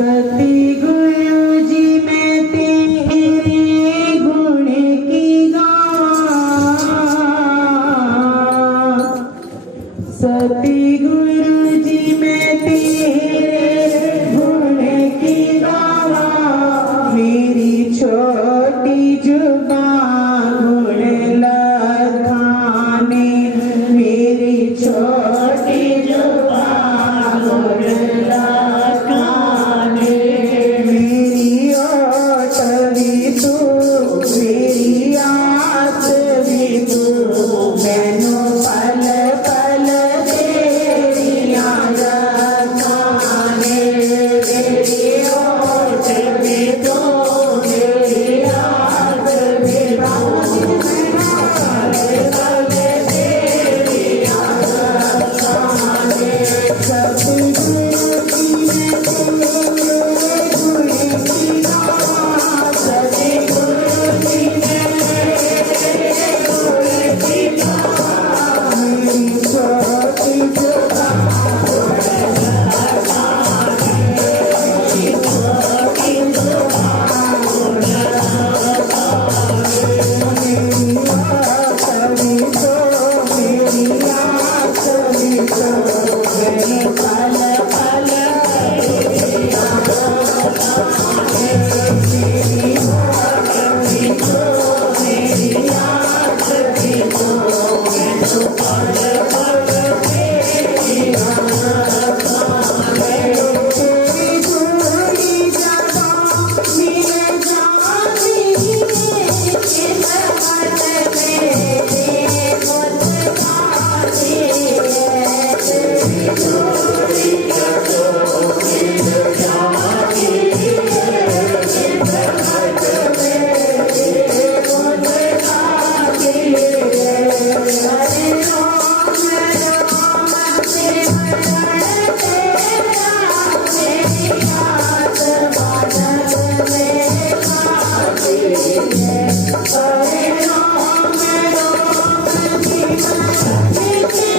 सती गुरु जी मैं तेरे गुण की गावां। सती गुरु जी मैं तेरे गुण की गावां। मेरी छोटी जुबान गुण लखाने। मेरी छोटी जुबान गुण लखाने। मेरी ओट भी तू मेरी आस भी तू। मैनू पल पल तेरियां रखाने। मेरी ओट भी तू मेरी आस भी तू। पल पल तेरियां रखाने। सतगुरु जी मैं तेरे गुण की गावां। सतगुरु जी मैं तेरे गुण की गावां। मेरी छोटी जुबान गुण लखाने। मेरी छोटी जुबान गुण लखाने। मेरी आस भी तो मेरी आस भी तो। मैंने पल पल तेरियां रखाने। मेरी आस भी तो मेरी आस भी तो। मैनू पल पल तेरियां रखाने। तेरी गुरड़ी जगां मिल जानी। किस्मत मेरे मुझ पासे है। तेरी गुरड़ी जगां मिल जानी। किस्मत मेरे मुझ पासे है। हरे राम सिमरन तेरा मेरी आत्मा जग में खाती है। हरे राम सिमरन तेरा मेरी आत्मा जग में खाती है। हरे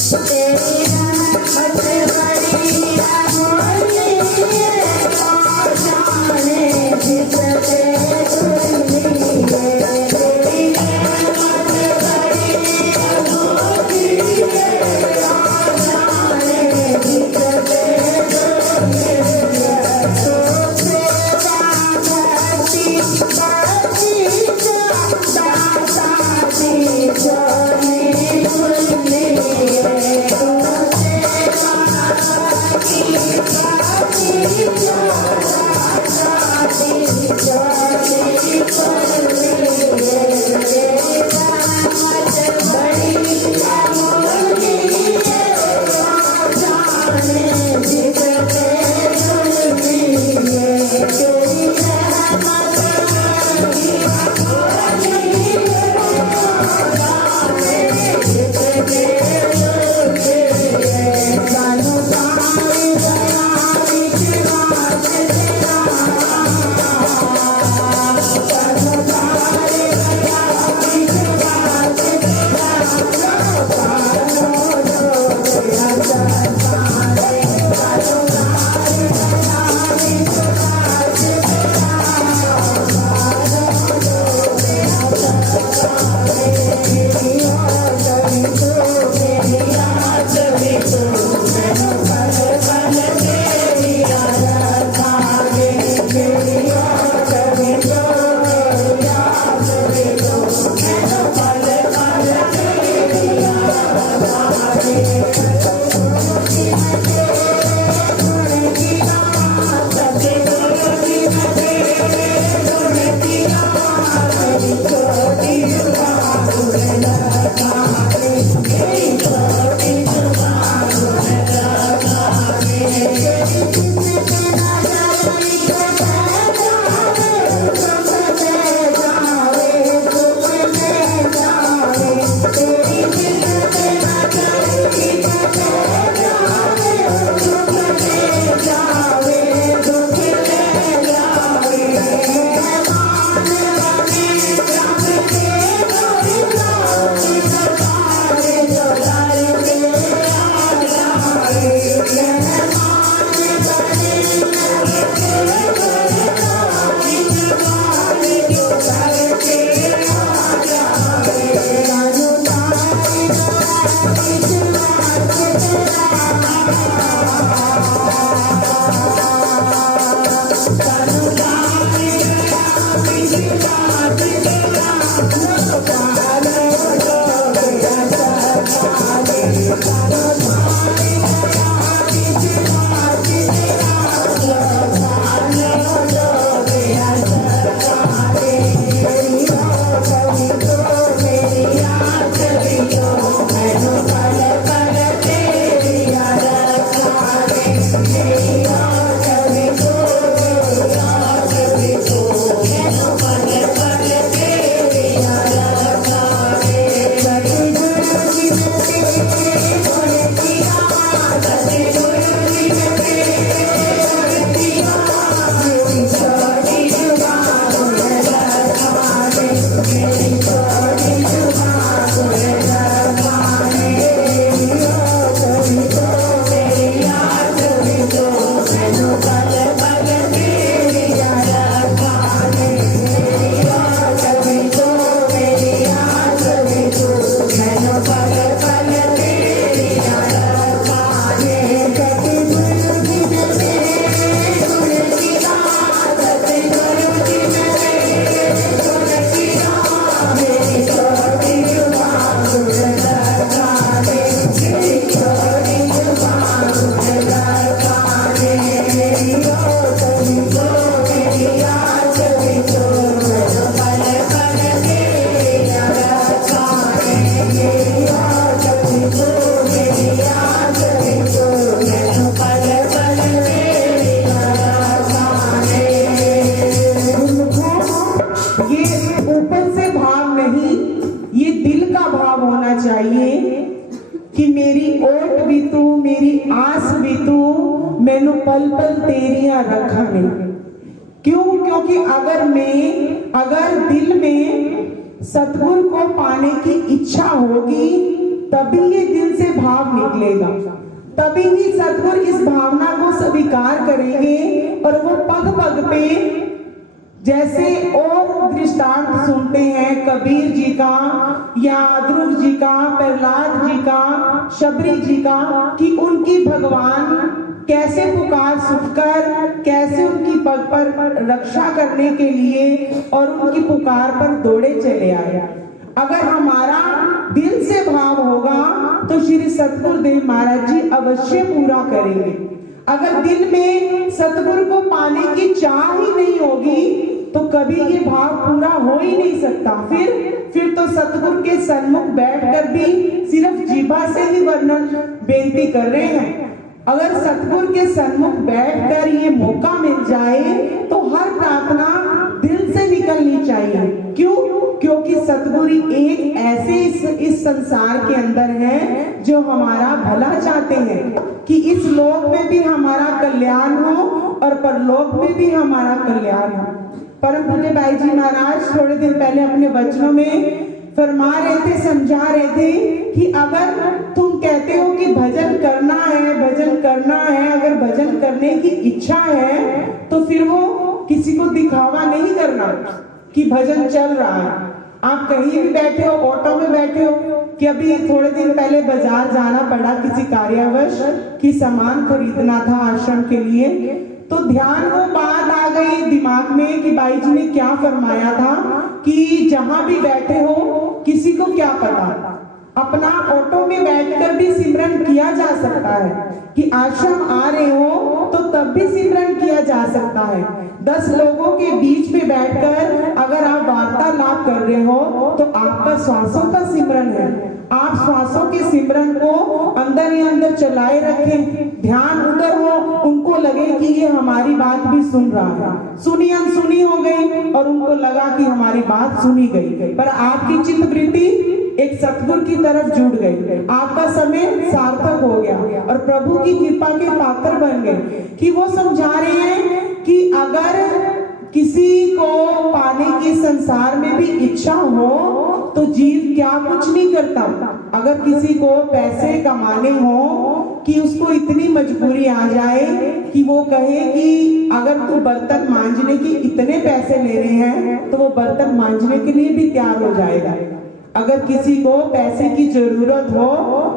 राम कि मेरी ओट भी तू, मेरी आस भी तू, मैनू पल पल तेरिया रखा ने। क्यों? क्योंकि अगर दिल में सतगुरु को पाने की इच्छा होगी तभी ये दिल से भाव निकलेगा, तभी ही सतगुरु इस भावना को स्वीकार करेंगे। और वो पग पग पे जैसे और दृष्टांत सुनते हैं कबीर जी का या ध्रुव जी का, प्रहलाद जी का, शबरी जी का, कि उनकी भगवान कैसे पुकार सुनकर, कैसे उनकी पग पर रक्षा करने के लिए और उनकी पुकार पर दौड़े चले आए। अगर हमारा दिल से भाव होगा तो श्री सतगुरुदेव महाराज जी अवश्य पूरा करेंगे। अगर दिल में सतगुरु को पाने की चाह ही नहीं होगी तो कभी ये भाव पूरा हो ही नहीं सकता। फिर तो सतगुरु के सन्मुख बैठकर भी सिर्फ जीभा से ही वर्णन बेनती कर रहे हैं। अगर सतगुरु के सन्मुख बैठकर ये मौका मिल जाए तो हर प्रार्थना दिल से निकलनी चाहिए। क्यों? क्योंकि सतगुरु एक ऐसे इस संसार के अंदर है जो हमारा भला चाहते हैं कि इस लोक में भी हमारा कल्याण हो और परलोक में भी हमारा कल्याण हो। परम पूज्य भाई जी महाराज थोड़े दिन पहले अपने वचनों में फरमा रहे थे, समझा रहे थे कि अगर तुम कहते हो कि भजन करना है, भजन करना है, अगर भजन करने की इच्छा है तो फिर वो किसी को दिखावा नहीं करना कि भजन चल रहा है। आप कहीं भी बैठे हो, ऑटो में बैठे हो, कि अभी थोड़े दिन पहले बाजार जाना पड़ा किसी कार्यवश कि सामान खरीदना था आश्रम के लिए, तो ध्यान वो बात आ गई दिमाग में कि भाई जी ने क्या फरमाया था कि जहां भी बैठे हो किसी को क्या पता, अपना ऑटो में बैठकर भी सिमरन किया जा सकता है, कि आश्रम आ रहे हो तो तब भी सिमरन किया जा सकता है। 10 लोगों के बीच में बैठकर अगर आप वार्तालाप कर रहे हो तो आपका श्वासों का सिमरन है। आप श्वासों के सिमरन को अंदर ही अंदर चलाए रखें, ध्यान उधर हो, उनको लगे कि ये हमारी बात भी सुन रहा है। सुनी अनसुनी हो गई और उनको लगा कि हमारी बात सुनी गई, पर आपकी चित्त वृत्ति एक सतगुरु की तरफ जुड़ गई, आपका समय सार्थक हो गया और प्रभु की कृपा के पात्र बन गए। कि वो समझा रहे हैं कि अगर किसी को पाने की संसार में भी इच्छा हो तो जीव क्या कुछ नहीं करता। अगर किसी को पैसे कमाने हो कि उसको इतनी मजबूरी आ जाए कि वो कहे कि अगर तू बर्तन मांजने के इतने पैसे ले रहे हैं तो वो बर्तन मांजने के लिए भी तैयार हो जाएगा। अगर किसी को पैसे की जरूरत हो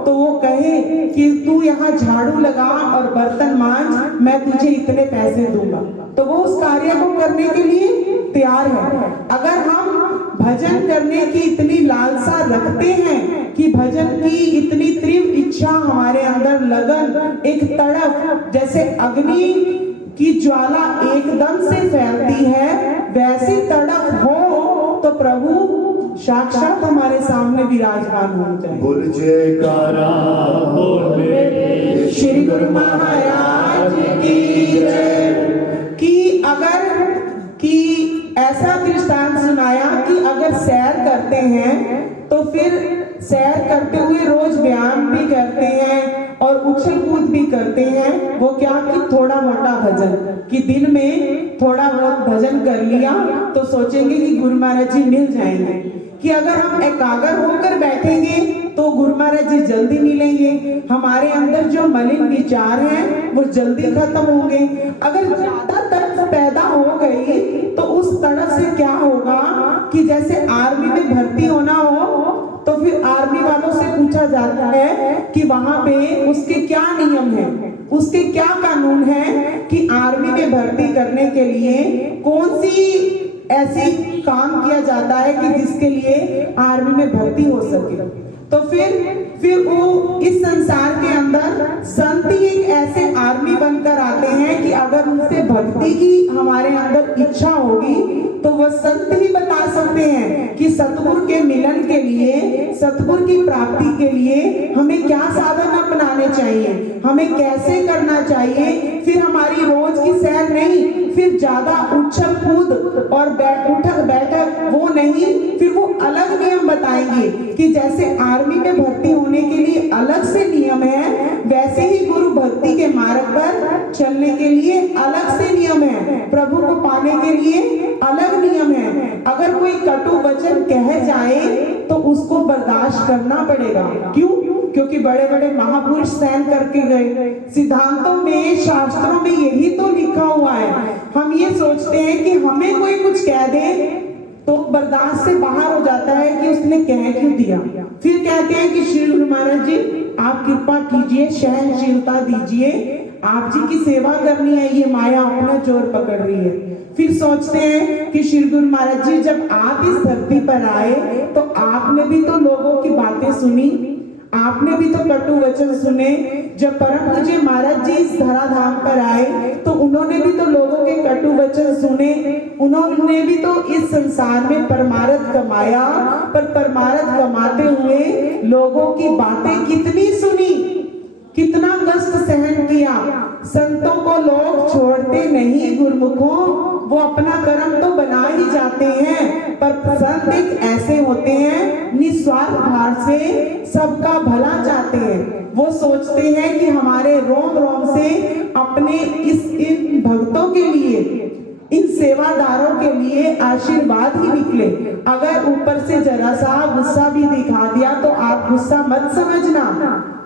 तो वो कहे कि तू यहाँ झाड़ू लगा और बर्तन मांज, मैं तुझे इतने पैसे दूंगा, तो वो उस कार्य को करने के लिए तैयार है। अगर हम भजन करने की इतनी लालसा रखते हैं कि भजन की इतनी तीव्र इच्छा हमारे अंदर, लगन, एक तड़प, जैसे अग्नि की ज्वाला एकदम से फैलती है, वैसी तड़प हो तो प्रभु साक्षात हमारे सामने विराजमान हो जाए। बोल जयकारा बोल मेरे श्री गुरु महाराज की जय। कि ऐसा दृष्टांत सुनाया कि अगर सैर करते हैं तो फिर सैर करते हुए रोज व्यायाम भी करते हैं और उछल कूद भी करते हैं। वो क्या कि थोड़ा मोटा भजन, कि दिन में थोड़ा बहुत भजन कर लिया तो सोचेंगे कि गुरु महाराज जी मिल जाएंगे। कि अगर हम एकाग्र होकर बैठेंगे तो गुरु महाराज जी जल्दी मिलेंगे, हमारे अंदर जो मलिन विचार हैं वो जल्दी खत्म होंगे। अगर ज्यादा तड़प पैदा हो गई तो उस तड़प से क्या होगा कि जैसे आर्मी में भर्ती होना हो तो फिर आर्मी वालों से पूछा जाता है कि वहां पे उसके क्या नियम है, उसके क्या कानून है कि आर्मी में भर्ती करने के लिए कौन सी ऐसी काम किया जाता है कि जिसके लिए आर्मी में भर्ती हो सके। तो फिर वो इस संसार के अंदर संत ही एक ऐसे आर्मी बनकर आते हैं कि अगर उनसे भक्ति की हमारे अंदर इच्छा होगी तो वह संत ही बता सकते हैं कि सतगुरु के मिलन के लिए, सतगुरु की प्राप्ति के लिए हमें क्या साधन अपनाने चाहिए, हमें कैसे करना चाहिए। फिर हमारी रोज की सैर नहीं, फिर ज्यादा उछल कूद और उठक बैठक वो नहीं, फिर वो अलग नियम बताएंगे कि जैसे आर्मी में भर्ती होने के लिए अलग से नियम है, वैसे ही गुरु भक्ति के मार्ग पर चलने के लिए अलग से नियम है, प्रभु को पाने के लिए अलग नियम है। अगर कोई कटु वचन कह जाए तो उसको बर्दाश्त करना पड़ेगा। क्यों? क्योंकि बड़े बड़े महापुरुष सहन करके गए। सिद्धांतों में, शास्त्रों में यही तो लिखा हुआ है। हम ये सोचते हैं कि हमें कोई कुछ कह दे तो बर्दाश्त से बाहर हो जाता है कि उसने कह क्यों दिया। फिर कहते हैं कि श्री गुरु महाराज जी आप कृपा कीजिए, सहनशीलता दीजिए, आप जी की सेवा करनी है, ये माया अपना जोर पकड़ रही है। फिर सोचते हैं कि श्री गुरु महाराज जी जब आप इस धरती पर आए तो आपने भी तो लोगों की बातें सुनी, आपने भी तो कटु वचन सुने। जब परम पूज्य महाराज जी इस धराधाम पर आए तो उन्होंने भी तो लोगों के कटु वचन सुने, उन्होंने भी तो इस संसार में परमार्थ कमाया, पर परमार्थ कमाते हुए लोगों की बातें कितनी सुनी, कितना कष्ट सहन किया। संतों को लोग छोड़ते नहीं गुरुमुखों, वो अपना कर्म तो बना ही जाते हैं, पर संत एक ऐसे होते हैं निस्वार्थ भाव से सबका भला चाहते हैं। वो सोचते हैं कि हमारे रोम रोम से अपने इन भक्तों के लिए, इन सेवादारों के लिए आशीर्वाद ही निकले। अगर ऊपर से जरा सा गुस्सा भी दिखा दिया तो आप गुस्सा मत समझना,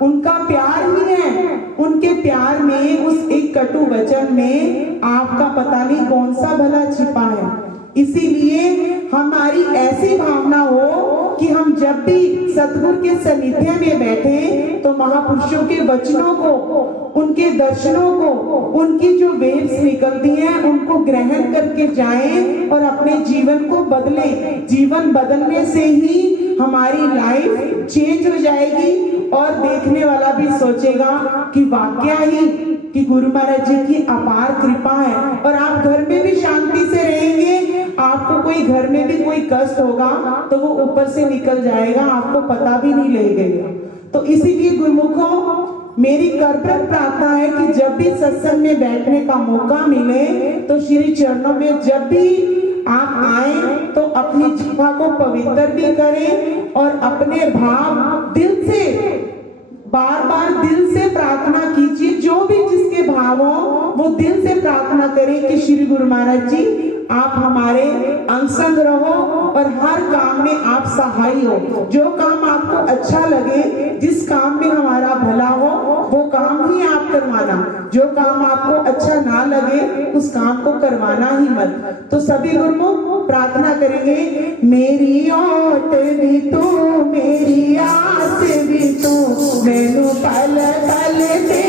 उनका प्यार ही है। उनके प्यार में, उस एक कटु वचन में आपका पता नहीं कौन सा भला छिपा है। इसीलिए हमारी ऐसी भावना हो कि हम जब भी सतगुरु के सानिध्य में बैठे तो महापुरुषों के वचनों को, उनके दर्शनों को, उनकी जो वेव्स निकलती हैं उनको ग्रहण करके जाएं और अपने जीवन को बदलें। जीवन बदलने से ही हमारी लाइफ चेंज हो जाएगी और देखने वाला भी सोचेगा कि वाकया ही कि गुरु महाराज जी की अपार कृपा है। और आप घर में भी शांति से रहेंगे, आपको कोई घर में भी कोई कष्ट होगा तो वो ऊपर से निकल जाएगा, आपको पता भी नहीं लगेगा। तो इसीलिए गुरुमुखों मेरी करप्रत प्रार्थना है कि जब भी सत्संग में बैठने का मौका मिले तो श्री चरणों में जब भी आप आए तो अपनी जिह्वा को पवित्र भी करें और अपने भाव दिल से, बार बार दिल से प्रार्थना कीजिए। जो भी जिसके भाव हो वो दिल से प्रार्थना करें कि श्री गुरु महाराज जी आप हमारे अंग संग रहो और हर काम में आप सहाय हो। जो काम आपको अच्छा लगे, जिस काम में हमारा भला हो वो काम ही आप करवाना, जो काम आपको अच्छा ना लगे उस काम को करवाना ही मत। तो सभी गुरुमुख प्रार्थना करेंगे, मेरी ओट भी तू, मेरी आस भी तू, मैनू पल पल ते